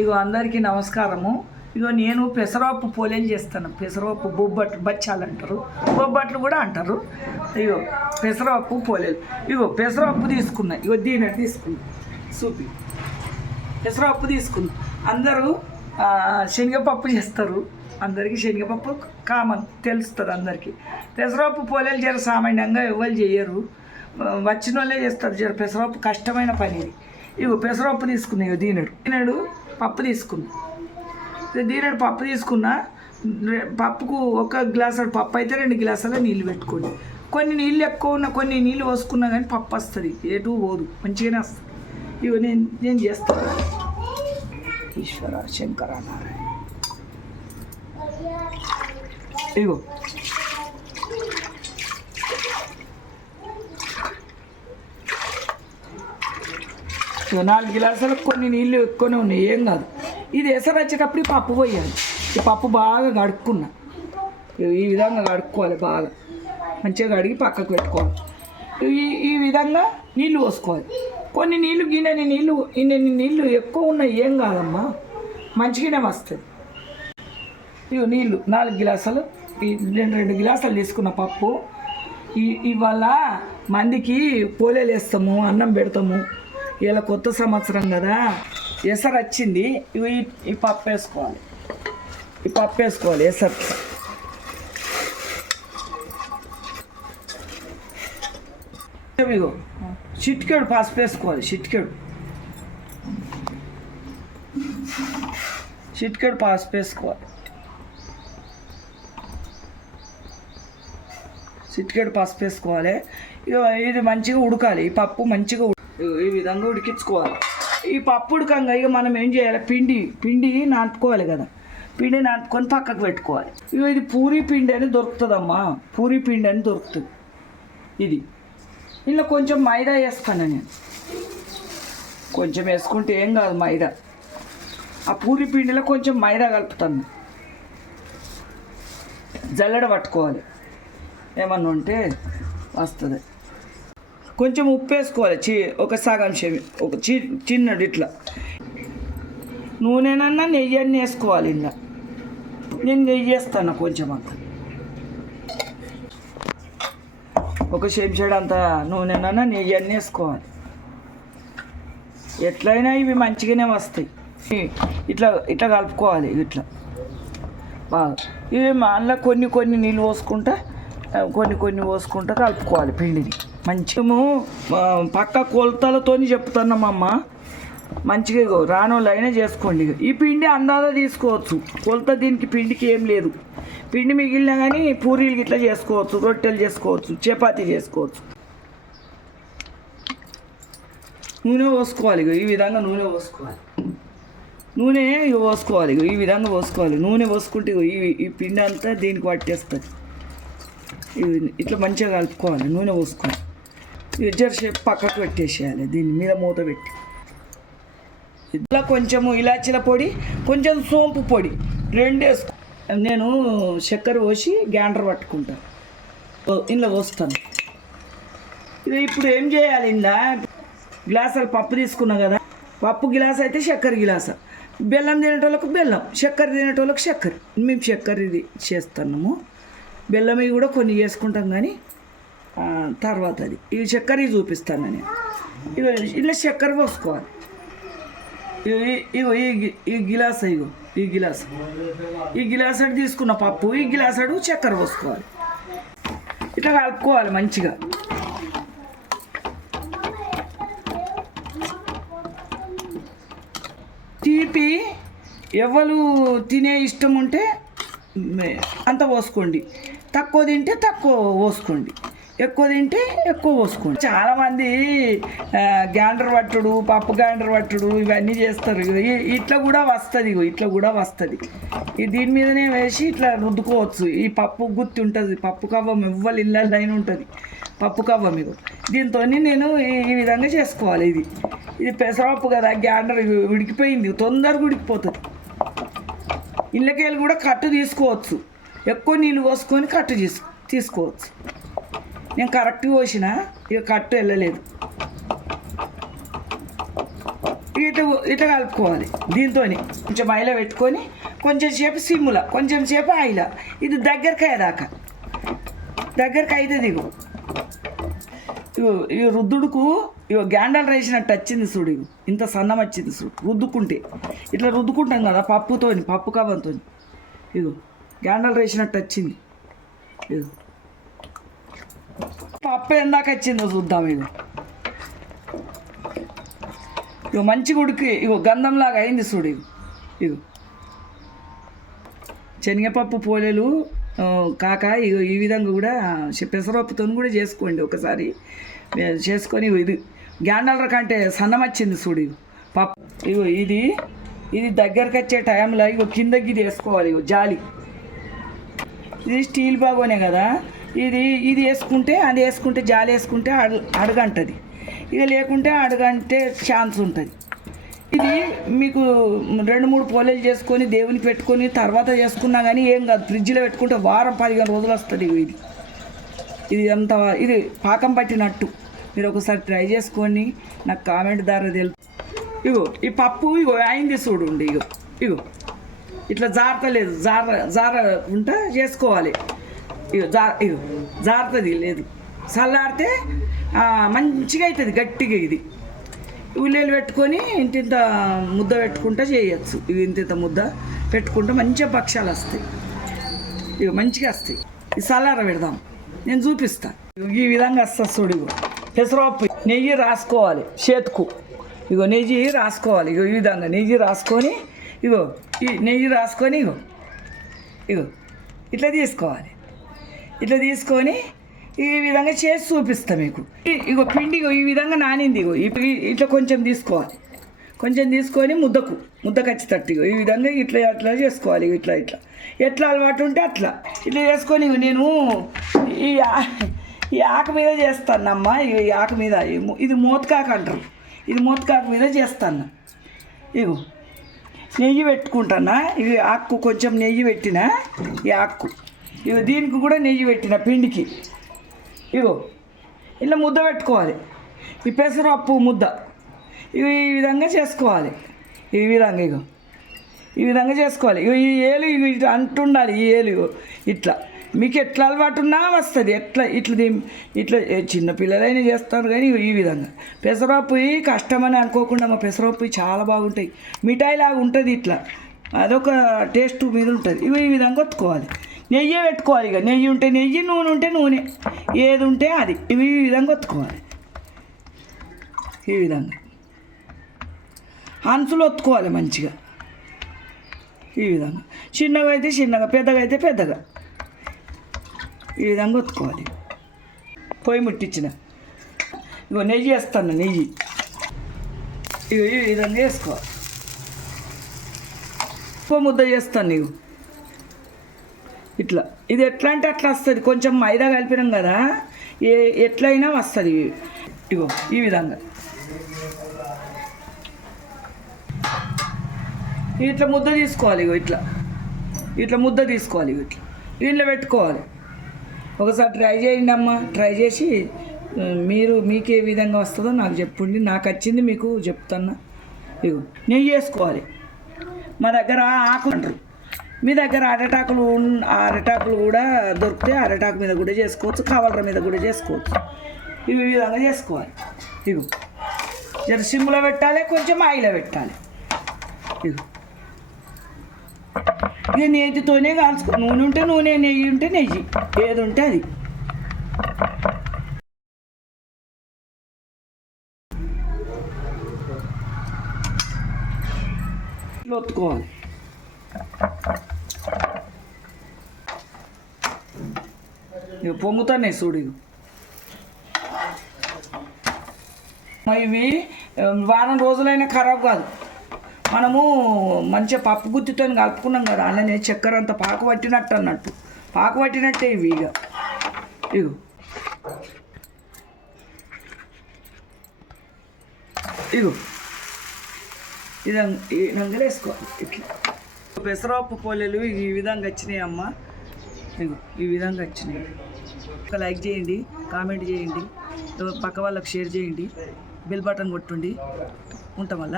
ఇగో అందరికీ నమస్కారము. ఇగో నేను పెసరపప్పు పోలేం చేస్తాను. పెసరపప్పు బొబ్బట్లు బచ్చాలు అంటారు. బొబ్బట్లు కూడా అంటారు. ఇగో పెసరపప్పు పోలేలు. ఇగో పెసరపప్పు తీసుకున్నా. ఇగో దీని తీసుకున్నా. చూపి పెసరపప్పు తీసుకున్నా. అందరూ శనగపప్పు చేస్తారు. అందరికీ శనగపప్పు కామన్ తెలుస్తుంది అందరికీ. పెసరపప్పు పోలేలు జర సామాన్యంగా ఎవరు చేయరు. వచ్చిన వాళ్ళే చేస్తారు జర పెసరపప్పు కష్టమైన పని ఇది. ఇగో పెసరపప్పు తీసుకున్నా ఇగో దీనడు పప్పు తీసుకున్నా. ఇక పప్పు తీసుకున్నా. పప్పుకు ఒక గ్లాసు పప్పు అయితే రెండు గ్లాసుల నీళ్ళు పెట్టుకోండి. కొన్ని నీళ్ళు ఎక్కువ ఉన్న కొన్ని నీళ్ళు పోసుకున్నా కానీ పప్పు వస్తుంది. ఎటు పోదు. మంచిగానే వస్తుంది. ఇవి నేను నేను చేస్తాను ఈశ్వర శంకర నారాయణ. ఇగో. నాలుగు గ్లాసులకు కొన్ని నీళ్ళు ఎక్కువనే ఉన్నాయి. ఏం కాదు. ఇది ఎసరు వచ్చేటప్పుడు పప్పు పోయాలి. ఈ పప్పు బాగా కడుక్కున్నా. ఈ విధంగా కడుక్కోవాలి బాగా. మంచిగా కడిగి పక్కకు పెట్టుకోవాలి. ఈ ఈ విధంగా నీళ్ళు పోసుకోవాలి. కొన్ని నీళ్ళు గిన్నెని నీళ్ళు ఇన్ని నీళ్ళు ఎక్కువ ఉన్నాయి. ఏం కాదమ్మా. మంచిగానే వస్తుంది ఇవి నీళ్ళు నాలుగు గ్లాసులు. ఈ రెండు రెండు గ్లాసులు తీసుకున్న పప్పు. ఇవాళ మందికి పోలేలు వేస్తాము అన్నం పెడతాము. ఇలా కొత్త సంవత్సరం కదా. ఎసరు వచ్చింది. ఇవి ఈ- ఈ పప్పు వేసుకోవాలి. ఈ పప్పు వేసుకోవాలి ఎసరు. ఇగో చిట్కేడు పసుపు వేసుకోవాలి చిట్కేడు. చిట్కేడు పసుపు వేసుకోవాలి. చిట్కేడు పసుపు వేసుకోవాలి. ఇక ఇది మంచిగా ఉడకాలి. ఈ పప్పు మంచిగా ఈ విధంగా ఉడికించుకోవాలి. ఈ పప్పు ఉడకంగా ఇక మనం ఏం చేయాలి? పిండి పిండి నాటుకోవాలి కదా. పిండి నాటుకొని పక్కకు పెట్టుకోవాలి. ఇక ఇది పూరి పిండి అని దొరుకుతుందమ్మా. పూరి పిండి అని దొరుకుతుంది. ఇది. ఇలా కొంచెం మైదా వేస్తాను నేను. కొంచెం వేసుకుంటే ఏం కాదు మైదా. ఆ పూరి పిండిలో కొంచెం మైదా కలుపుతాను. జల్లెడ పట్టుకోవాలి. ఏమన్నా ఉంటే వస్తుంది. కొంచెం ఉప్పు వేసుకోవాలి చి ఒక సగం చెవి ఒక చి చిన్నది ఇట్లా. నూనెనన్నా నెయ్యి అన్నీ వేసుకోవాలి ఇలా నేను నెయ్యి వేస్తాను కొంచెం అంత. ఒక చెంచాడు అంత నూనెనన్నా నెయ్యి అన్నీ వేసుకోవాలి. ఎట్లయినా ఇవి మంచిగానే వస్తాయి. ఇట్లా ఇట్లా కలుపుకోవాలి ఇట్లా. బాగా. ఇవి మళ్ళీ కొన్ని కొన్ని నీళ్ళు పోసుకుంటా కొన్ని కొన్ని పోసుకుంటా కలుపుకోవాలి పిండిని. మంచము పక్క కొలతలతో చెప్తున్నామమ్మ మంచిగా ఇగో రానోళ్ళు అయినా చేసుకోండి ఇగో. ఈ పిండి అందాదా తీసుకోవచ్చు. కొలత దీనికి పిండికి ఏం లేదు. పిండి మిగిలినా కానీ పూరీలు ఇట్లా చేసుకోవచ్చు రొట్టెలు చేసుకోవచ్చు చపాతీ చేసుకోవచ్చు. నూనె పోసుకోవాలి ఇగో ఈ విధంగా నూనె పోసుకోవాలి. నూనె ఇగో పోసుకోవాలి ఇగో ఈ విధంగా పోసుకోవాలి. నూనె పోసుకుంటే ఇగో ఈ ఈ పిండి అంతా దీనికి పట్టేస్తుంది. ఇట్లా మంచిగా కలుపుకోవాలి నూనె పోసుకోవాలి ఇది జరసేపు పక్కకు పెట్టేసేయాలి. దీని మీద మూత పెట్టి. ఇట్లా కొంచెము ఇలాచీల పొడి కొంచెం సోంపు పొడి రెండు వేసుకో. నేను చక్కెర పోసి గ్యాండర్ పట్టుకుంటాను ఇందులో పోస్తాను. ఇది ఇప్పుడు ఏం చేయాలి ఇందా? గ్లాసులు పప్పు తీసుకున్నా కదా పప్పు గిలాస్ అయితే చక్కెర గిలాస. బెల్లం తినేటోళ్ళకు బెల్లం చక్కెర తినేటోళ్ళకి చక్కెర. మేము చక్కెర ఇది చేస్తున్నాము. బెల్లం కూడా కొన్ని చేసుకుంటాం కానీ తర్వాత అది ఇవి చక్కెర చూపిస్తాను నేను. ఇవి ఇలా చక్కెర పోసుకోవాలి. ఇవి ఇగో ఈ ఈ గిలాస్ ఇగో ఈ గిలాస్. ఈ గిలాస్ అడు తీసుకున్న పప్పు ఈ గిలాస్ అడు చక్కెర పోసుకోవాలి. ఇట్లా కలుపుకోవాలి మంచిగా. తీపి ఎవరు తినే ఇష్టం ఉంటే అంత పోసుకోండి. తక్కువ తింటే తక్కువ పోసుకోండి. ఎక్కువ తింటే ఎక్కువ పోసుకోండి చాలామంది గ్యాండర్ పట్టుడు పప్పు గ్యాండర్ పట్టుడు ఇవన్నీ చేస్తారు. ఇట్లా కూడా వస్తుంది ఇగో ఇట్లా కూడా వస్తుంది. ఈ దీని మీదనే వేసి ఇట్లా రుద్దుకోవచ్చు. ఈ పప్పు గుత్తి ఉంటుంది. పప్పు కవ్వం ఇవ్వాలి ఇళ్ళల్లో అయిన ఉంటుంది. పప్పు కవ్వం ఇగో. దీంతో నేను ఈ- విధంగా చేసుకోవాలి ఇది. ఇది పెసరపప్పు కదా గ్యాండర్ ఉడికిపోయింది. తొందరగా ఉడికిపోతుంది. ఇళ్ళకేళ్ళు కూడా కట్టు తీసుకోవచ్చు. ఎక్కువ నీళ్ళు పోసుకొని కట్టు తీసు తీసుకోవచ్చు. నేను కరెక్ట్గా పోసిన ఇక కట్టు వెళ్ళలేదు. ఇట ఇట కలుపుకోవాలి దీంతో కొంచెం ఆయిల పెట్టుకొని కొంచెం సేపు సిమ్ముల కొంచెం సేపు ఆయిల. ఇది దగ్గరికి అయ్యేదాకా. దగ్గరికి అయితే దిగు. ఇగో ఈ రుద్దుడుకు ఇగో గ్యాండల్ రేసినట్టు వచ్చింది చూడు ఇగో. ఇంత సన్నం వచ్చింది చూడు. రుద్దుకుంటే. ఇట్లా రుద్దుకుంటాం కదా పప్పుతోని పప్పు కవ్వంతో ఇగో గ్యాండల్ రేసినట్టు వచ్చింది. ఇగో. పప్పు ఎందాక వచ్చిందో చూద్దాం ఇది. ఇగో మంచి ఉడికి ఇగో గంధంలాగా అయింది చూడు ఇది. ఇగో. శనగపప్పు పోలేలు కాక ఇగో ఈ విధంగా కూడా చె- పెసరపప్పుతో కూడా చేసుకోండి ఒకసారి. చేసుకొని ఇది గ్యాండలర కంటే సన్నమచ్చింది చూడు పప్పు ఇగో ఇది ఇది దగ్గరకు వచ్చే టైంలో ఇగో కిందకి ఇది వేసుకోవాలి ఇగో జాలి. ఇది స్టీల్ బాగోనే కదా? ఇది ఇది వేసుకుంటే అది వేసుకుంటే జాలి వేసుకుంటే అడు అడగంటది. ఇక లేకుంటే అడగంటే ఛాన్స్ ఉంటుంది. ఇది మీకు రెండు మూడు పోలేలు చేసుకొని దేవుని పెట్టుకొని తర్వాత చేసుకున్నా కానీ ఏం కాదు. ఫ్రిడ్జ్లో పెట్టుకుంటే వారం పదిహేను రోజులు వస్తుంది ఇది. ఇది అంత ఇది పాకం పట్టినట్టు. మీరు ఒకసారి ట్రై చేసుకొని నాకు కామెంట్ ద్వారా తెలుసు ఇగో ఈ పప్పు ఇగో అయింది చూడండి ఇగో ఇగో. ఇట్లా జారతలేదు జార ఉంటే చేసుకోవాలి. ఇగో జా ఇగో జారుతుంది లేదు చల్లారితే మంచిగా అవుతుంది గట్టిగా ఇది. ఉల్లిలు పెట్టుకొని ఇంత ఇంత ముద్ద పెట్టుకుంటా చేయొచ్చు. ఇవి ఇంత ముద్ద పెట్టుకుంటే మంచిగా పక్షాలు వస్తాయి. ఇవి మంచిగా వస్తాయి. ఈ సలార పెడదాం. నేను చూపిస్తా. ఈ విధంగా వస్తుంది చూడు ఇగో. పెసరపప్పు నెయ్యి రాసుకోవాలి చేతుకు. ఇగో నెయ్యి రాసుకోవాలి ఇగో ఈ విధంగా నెయ్యి రాసుకొని ఇగో ఈ నెయ్యి రాసుకొని ఇగో. ఇగో ఇట్లా తీసుకోవాలి. ఇట్లా తీసుకొని ఈ విధంగా చేసి చూపిస్తా మీకు. ఇగో పిండి ఈ విధంగా నానింది ఇగో. ఇట్లా కొంచెం తీసుకోవాలి. కొంచెం తీసుకొని ముద్దకు ముద్దకు ఖచ్చితట్టు ఇగో. ఈ విధంగా ఇట్లా అట్లా చేసుకోవాలి ఇట్లా ఇట్లా. ఎట్లా అలవాటు ఉంటే అట్లా. ఇట్లా చేసుకొని ఇగో నేను ఈ ఈ ఆకు మీద చేస్తానమ్మా. ఇగో ఈ ఆకు మీద ఇది మోతకాకు అంటారు. ఇది మోతకాకు మీద చేస్తాను. ఇగో. నెయ్యి పెట్టుకుంటానా? ఇది ఆకు కొంచెం నెయ్యి పెట్టిన? ఈ ఆకు. ఇగో దీనికి కూడా నెయ్యి పెట్టిన పిండికి. ఇగో ఇలా ముద్ద పెట్టుకోవాలి. ఈ పెసరపప్పు ముద్ద. ఇవి ఈ విధంగా చేసుకోవాలి. ఈ విధంగా ఇగో. ఈ విధంగా చేసుకోవాలి. ఇగో ఈ ఏలు ఇవి ఇట్లా అంటుండాలి ఈ ఏలు ఇగో ఇట్లా. మీకు ఎట్లా అలవాటున్నా వస్తుంది. ఎట్లా ఇట్లా దీ- ఇట్లా చిన్నపిల్లలైనా చిన్న పిల్లలైనా చేస్తారు కానీ ఇగో ఈ విధంగా. పెసరపప్పు కష్టమని అనుకోకుండా మా పెసరపప్పు చాలా బాగుంటాయి. మిఠాయి లాగా ఉంటుంది ఇట్లా. అదొక టేస్ట్ మీద ఉంటుంది. ఇవి ఈ విధంగా ఒత్తుకోవాలి. నెయ్యి పెట్టుకోవాలి ఇక. నెయ్యి ఉంటే నెయ్యి నూనె ఉంటే నూనె. ఏది ఉంటే అది. ఇవి ఈ విధంగా ఒత్తుకోవాలి. ఈ విధంగా. హన్సులు ఒత్తుకోవాలి మంచిగా. ఈ విధంగా. చిన్నగా అయితే చిన్నగా పెద్దగా అయితే పెద్దగా. ఈ విధంగా ఒత్తుకోవాలి. పొయ్యి ముట్టించిన ఇగో నెయ్యి వేస్తాను నెయ్యి. ఇగో ఈ విధంగా వేసుకోవాలి. ఉప్పు ముద్ద చేస్తాను నీకు ఇట్లా. ఇది ఎట్లా అంటే అట్లా వస్తుంది. కొంచెం మైదా కలిపినాం కదా ఏ ఎట్లయినా వస్తుంది ఇగో ఈ విధంగా. ఇట్లా ముద్ద తీసుకోవాలి ఇగో ఇట్లా. ఇట్లా ముద్ద తీసుకోవాలి ఇగో ఇట్లా. దీంట్లో పెట్టుకోవాలి. ఒకసారి ట్రై చేయండి అమ్మ. ట్రై చేసి మీరు మీకు ఏ విధంగా వస్తుందో నాకు చెప్పండి. నాకు వచ్చింది మీకు చెప్తాను ఇగో నెయ్యి వేసుకోవాలి మా దగ్గర ఆకు అంటారు. మీ దగ్గర అరటాకులు అరటాకులు కూడా దొరికితే అరటాకు మీద కూడా చేసుకోవచ్చు కవలర మీద కూడా చేసుకోవచ్చు. ఇవి ఈ విధంగా చేసుకోవాలి. ఇగో జర సిమ్లో పెట్టాలి కొంచెం ఆయిలో పెట్టాలి. ఇగో ఇది నేతితోనే కాల్చుకో నూనె ఉంటే నూనె నెయ్యి ఉంటే నెయ్యి ఏది ఉంటే అది. ఇట్లా ఒత్తుకోవాలి ఇవి పొంగుతున్నాయి చూడు ఇవి. మరి ఇవి వారం రోజులైనా ఖరాబ్ కాదు. మనము మంచిగా పప్పు గుత్తితో కలుపుకున్నాం కదా అలానే చక్కెర అంతా పాకు పట్టినట్టు అన్నట్టు. పాకు పట్టినట్టే ఇవి ఇక ఇగో. ఇగో. ఇది నంగలేసుకోవాలి. ఇట్లా. పెసరపప్పు పోలేలు ఈ విధంగా వచ్చినాయి అమ్మ ఇగో ఈ విధంగా వచ్చినాయి. ఒక లైక్ చేయండి కామెంట్ చేయండి పక్క వాళ్ళకి షేర్ చేయండి బెల్ బటన్ కొట్టండి. ఉంటాం వల్ల